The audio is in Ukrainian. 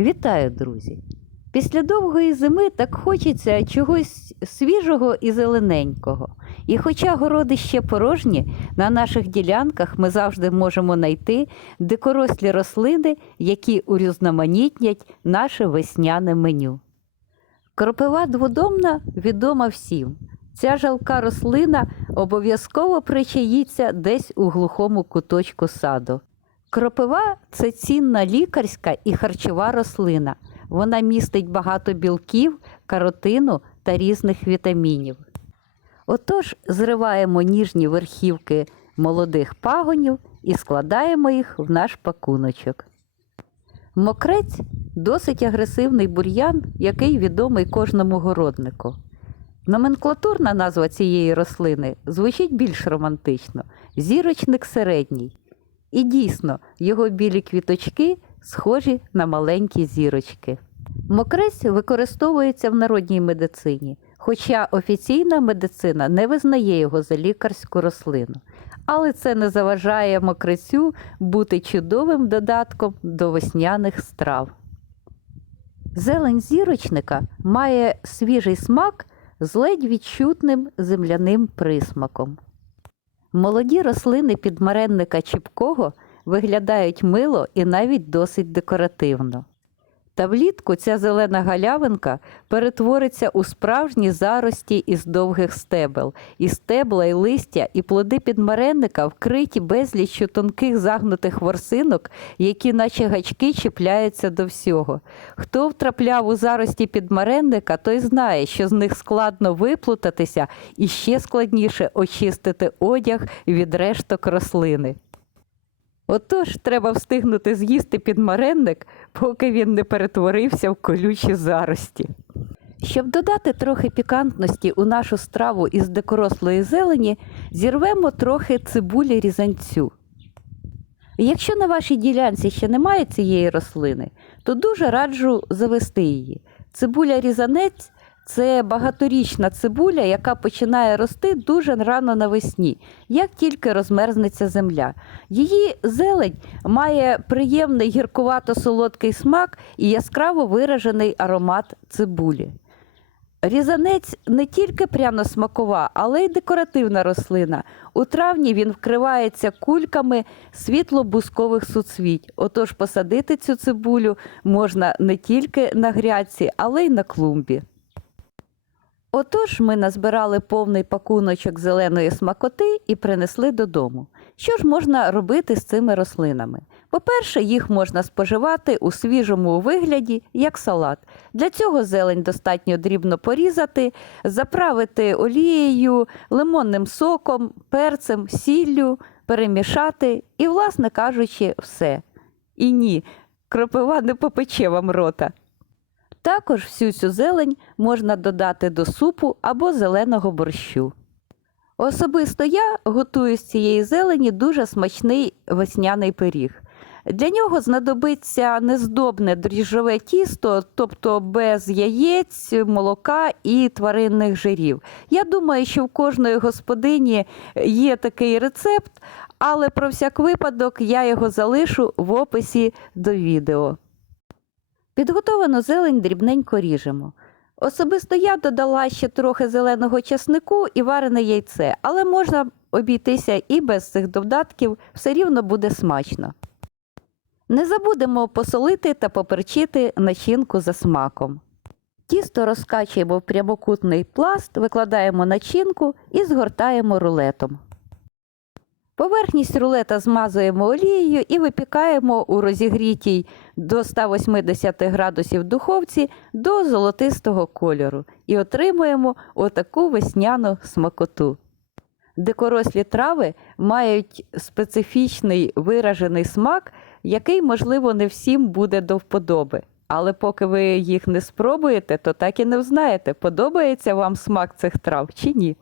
Вітаю, друзі! Після довгої зими так хочеться чогось свіжого і зелененького. І хоча городи ще порожні, на наших ділянках ми завжди можемо знайти дикорослі рослини, які урізноманітнять наше весняне меню. Кропива дводомна відома всім. Ця жалка рослина обов'язково причаїться десь у глухому куточку саду. Кропива це цінна лікарська і харчова рослина. Вона містить багато білків, каротину та різних вітамінів. Отож, зриваємо ніжні верхівки молодих пагонів і складаємо їх в наш пакуночок. Мокрець досить агресивний бур'ян, який відомий кожному городнику. Номенклатурна назва цієї рослини звучить більш романтично зірочник середній. І дійсно, його білі квіточки схожі на маленькі зірочки. Мокрець використовується в народній медицині, хоча офіційна медицина не визнає його за лікарську рослину. Але це не заважає мокрецю бути чудовим додатком до весняних страв. Зелень зірочника має свіжий смак з ледь відчутним земляним присмаком. Молоді рослини підмаренника чіпкого виглядають мило і навіть досить декоративно. Та влітку ця зелена галявинка перетвориться у справжні зарості із довгих стебел, і стебла, і листя, і плоди підмаренника вкриті безліччю тонких загнутих ворсинок, які, наче гачки, чіпляються до всього. Хто втрапляв у зарості підмаренника, той знає, що з них складно виплутатися і ще складніше очистити одяг від решток рослини. Отож, треба встигнути з'їсти підмаренник, поки він не перетворився в колючі зарості. Щоб додати трохи пікантності у нашу страву із дикорослої зелені, зірвемо трохи цибулі різанцю. Якщо на вашій ділянці ще немає цієї рослини, то дуже раджу завести її. Цибуля різанець це багаторічна цибуля, яка починає рости дуже рано навесні, як тільки розмерзнеться земля. Її зелень має приємний гіркувато-солодкий смак і яскраво виражений аромат цибулі. Різанець не тільки пряно-смакова, але й декоративна рослина. У травні він вкривається кульками світло-бускових суцвіть. Отож посадити цю цибулю можна не тільки на грядці, але й на клумбі. Отож ми назбирали повний пакуночок зеленої смакоти і принесли додому. Що ж можна робити з цими рослинами? По-перше, їх можна споживати у свіжому вигляді, як салат. Для цього зелень достатньо дрібно порізати, заправити олією, лимонним соком, перцем, сіллю, перемішати і, власне кажучи, все. І ні, кропива не попече вам рота. Також всю цю зелень можна додати до супу або зеленого борщу. Особисто я готую з цієї зелені дуже смачний весняний пиріг. Для нього знадобиться нездобне дріжджове тісто, тобто без яєць, молока і тваринних жирів. Я думаю, що в кожної господині є такий рецепт, але про всяк випадок я його залишу в описі до відео. Підготовану зелень дрібненько ріжемо. Особисто я додала ще трохи зеленого часнику і варене яйце, але можна обійтися і без цих додатків, все рівно буде смачно. Не забудемо посолити та поперчити начинку за смаком. Тісто розкачуємо в прямокутний пласт, викладаємо начинку і згортаємо рулетом. Поверхність рулета змазуємо олією і випікаємо у розігрітій до 180 градусів духовці до золотистого кольору і отримуємо отаку весняну смакоту. Дикорослі трави мають специфічний виражений смак, який, можливо, не всім буде до вподоби. Але поки ви їх не спробуєте, то так і не взнаєте, подобається вам смак цих трав чи ні.